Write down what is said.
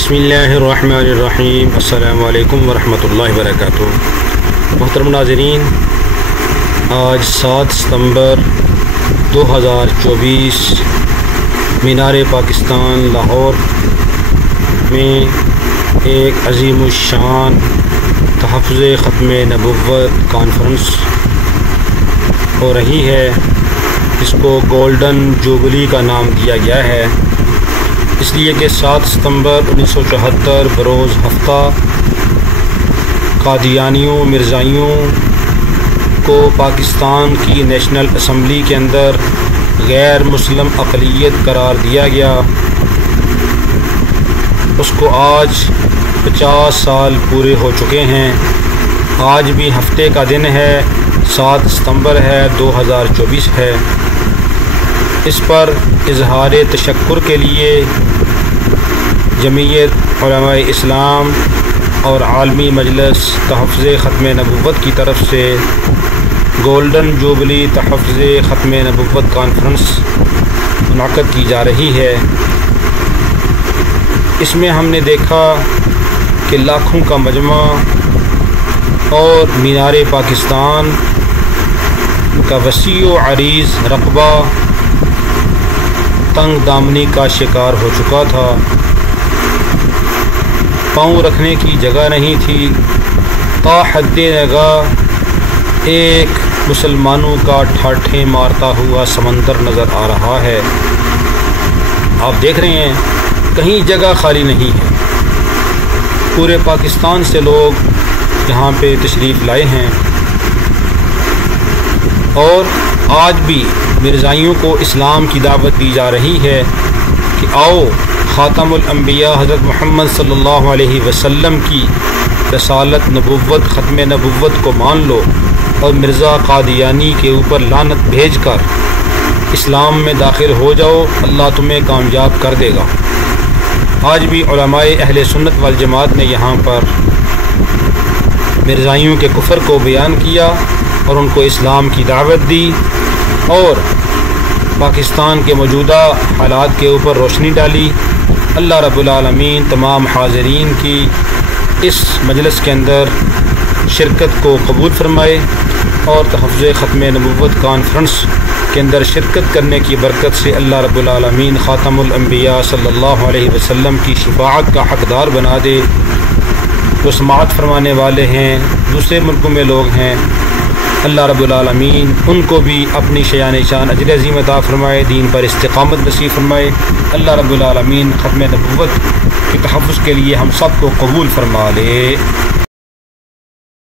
بسم اللہ الرحمن الرحیم۔ السلام علیکم ورحمۃ اللہ وبرکاتہ۔ محترم ناظرین، آج 7 ستمبر 2024 مینار پاکستان لاہور میں ایک عظیم الشان تحفظ ختم نبوت کانفرنس ہو رہی ہے۔ اس کو گولڈن جوبلی کا نام دیا گیا ہے، اس لیے کہ 7 ستمبر 1974 بروز ہفتہ قادیانیوں مرزائیوں کو پاکستان کی نیشنل اسمبلی کے اندر غیر مسلم اقلیت قرار دیا گیا۔ اس کو آج 50 سال پورے ہو چکے ہیں۔ آج بھی ہفتے کا دن ہے، 7 ستمبر ہے، 2024 ہے۔ اس پر اظہار تشکر کے لیے جمعیت علماء اسلام اور عالمی مجلس تحفظ ختم نبوت کی طرف سے گولڈن جوبلی تحفظ ختم نبوت کانفرنس منعقد کی جا رہی ہے۔ اس میں ہم نے دیکھا کہ لاکھوں کا مجمع اور مینار پاکستان کا وسیع و عریض رقبہ تنگ دامنی کا شکار ہو چکا تھا۔ پاؤں رکھنے کی جگہ نہیں تھی۔ تا حد نگاہ ایک مسلمانوں کا ٹھاٹھیں مارتا ہوا سمندر نظر آ رہا ہے۔ آپ دیکھ رہے ہیں کہیں جگہ خالی نہیں ہے۔ پورے پاکستان سے لوگ یہاں پہ تشریف لائے ہیں، اور آج بھی مرزائیوں کو اسلام کی دعوت دی جا رہی ہے کہ آؤ خاتم الانبیاء حضرت محمد صلی اللہ علیہ وسلم کی رسالت نبوت ختم نبوت کو مان لو، اور مرزا قادیانی کے اوپر لعنت بھیج کر اسلام میں داخل ہو جاؤ، اللہ تمہیں کامیاب کر دے گا۔ آج بھی علماء اہل سنت والجماعت نے یہاں پر مرزائیوں کے کفر کو بیان کیا اور ان کو اسلام کی دعوت دی، اور پاکستان کے موجودہ حالات کے اوپر روشنی ڈالی۔ اللہ رب العالمین تمام حاضرین کی اس مجلس کے اندر شرکت کو قبول فرمائے، اور تحفظ ختم نبوت کانفرنس کے اندر شرکت کرنے کی برکت سے اللہ رب العالمین خاتم الانبیاء صلی اللہ علیہ وسلم کی شفاعت کا حقدار بنا دے۔ جو سماعت فرمانے والے ہیں، دوسرے ملکوں میں لوگ ہیں، اللہ رب العالمین ان کو بھی اپنی شیان شان اجر عظیم عطا فرمائے، دین پر استقامت نصیب فرمائے۔ اللہ رب العالمین ختم نبوت کے تحفظ کے لیے ہم سب کو قبول فرما لے۔